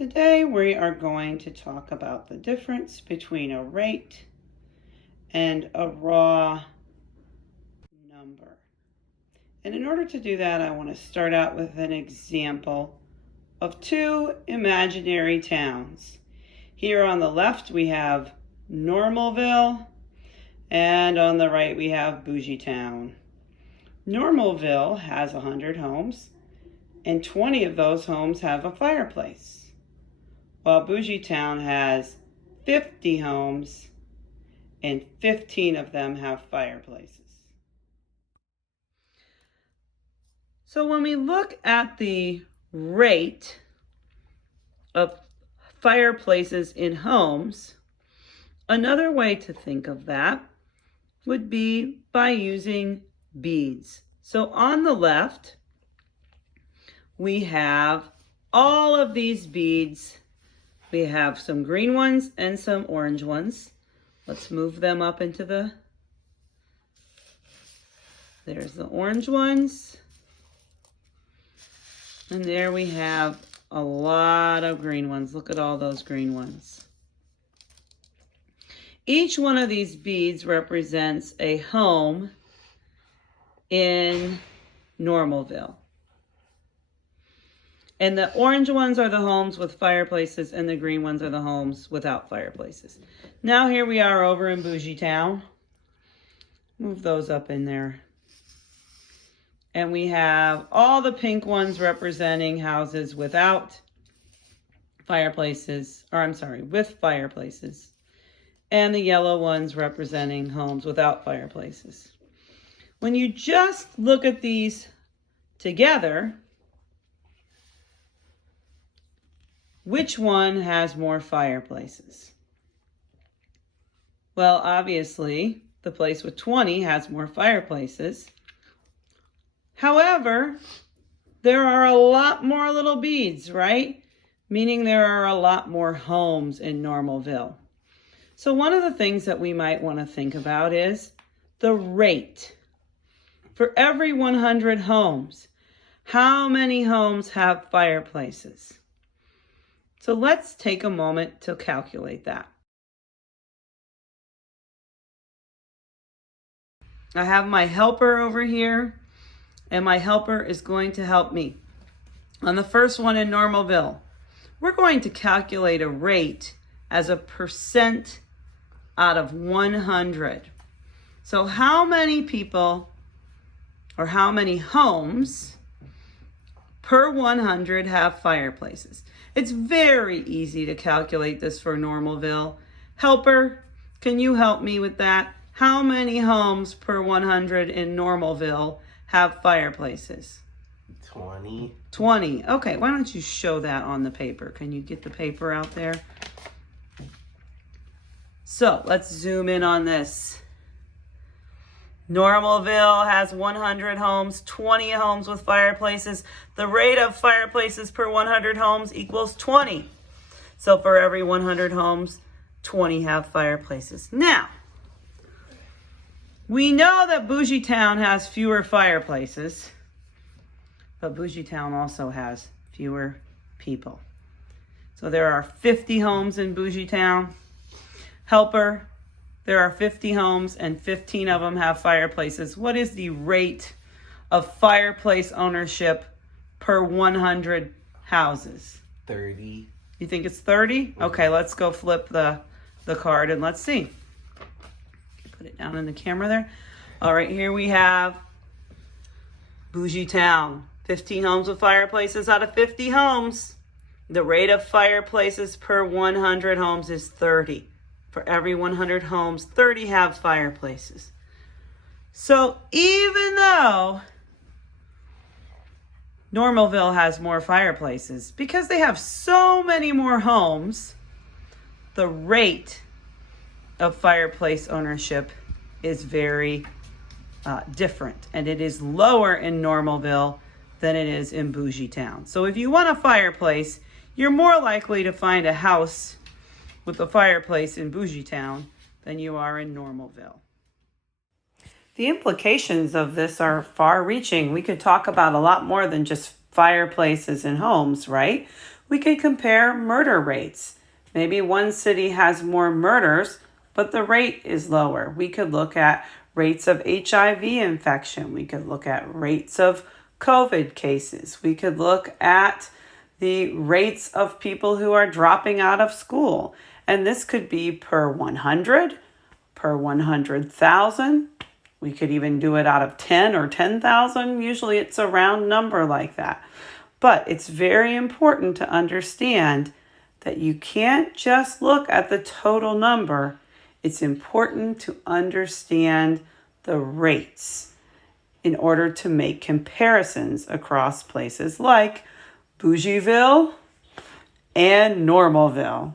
Today we are going to talk about the difference between a rate and a raw number. And in order to do that, I want to start out with an example of two imaginary towns. Here on the left we have Normalville, and on the right we have Bougiestown. Normalville has 100 homes, and 20 of those homes have a fireplace, while Bougiestown has 50 homes and 15 of them have fireplaces. So when we look at the rate of fireplaces in homes, another way to think of that would be by using beads. So on the left, we have all of these beads. We have some green ones and some orange ones. Let's move them up into there's the orange ones. And there we have a lot of green ones. Look at all those green ones. Each one of these beads represents a home in Normalville. And the orange ones are the homes with fireplaces, and the green ones are the homes without fireplaces. Now here we are over in Bougiestown. Move those up in there. And we have all the pink ones representing houses without fireplaces, with fireplaces. And the yellow ones representing homes without fireplaces. When you just look at these together, which one has more fireplaces? Well, obviously, the place with 20 has more fireplaces. However, there are a lot more little beads, right? Meaning there are a lot more homes in Normalville. So one of the things that we might want to think about is the rate. For every 100 homes, how many homes have fireplaces? So let's take a moment to calculate that. I have my helper over here, and my helper is going to help me. On the first one in Normalville, we're going to calculate a rate as a percent out of 100. So how many people or how many homes per 100 have fireplaces? It's very easy to calculate this for Normalville. Helper, can you help me with that? How many homes per 100 in Normalville have fireplaces? 20. 20. Okay, why don't you show that on the paper? Can you get the paper out there? So let's zoom in on this. Normalville has 100 homes, 20 homes with fireplaces. The rate of fireplaces per 100 homes equals 20. So for every 100 homes, 20 have fireplaces. Now, we know that Bougiestown has fewer fireplaces, but Bougiestown also has fewer people. So there are 50 homes in Bougiestown. Helper, there are 50 homes and 15 of them have fireplaces. What is the rate of fireplace ownership per 100 houses? 30. You think it's 30? Okay, let's go flip the card and let's see. Put it down in the camera there. All right, here we have Bougiestown. 15 homes with fireplaces out of 50 homes. The rate of fireplaces per 100 homes is 30. For every 100 homes, 30 have fireplaces. So even though Normalville has more fireplaces, because they have so many more homes, the rate of fireplace ownership is very different. And it is lower in Normalville than it is in Bougiestown. So if you want a fireplace, you're more likely to find a house with a fireplace in Bougiestown than you are in Normalville. The implications of this are far-reaching. We could talk about a lot more than just fireplaces in homes, right? We could compare murder rates. Maybe one city has more murders, but the rate is lower. We could look at rates of HIV infection. We could look at rates of COVID cases. We could look at the rates of people who are dropping out of school. And this could be per 100, per 100,000. We could even do it out of 10 or 10,000. Usually it's a round number like that. But it's very important to understand that you can't just look at the total number. It's important to understand the rates in order to make comparisons across places like Bougieville and Normalville.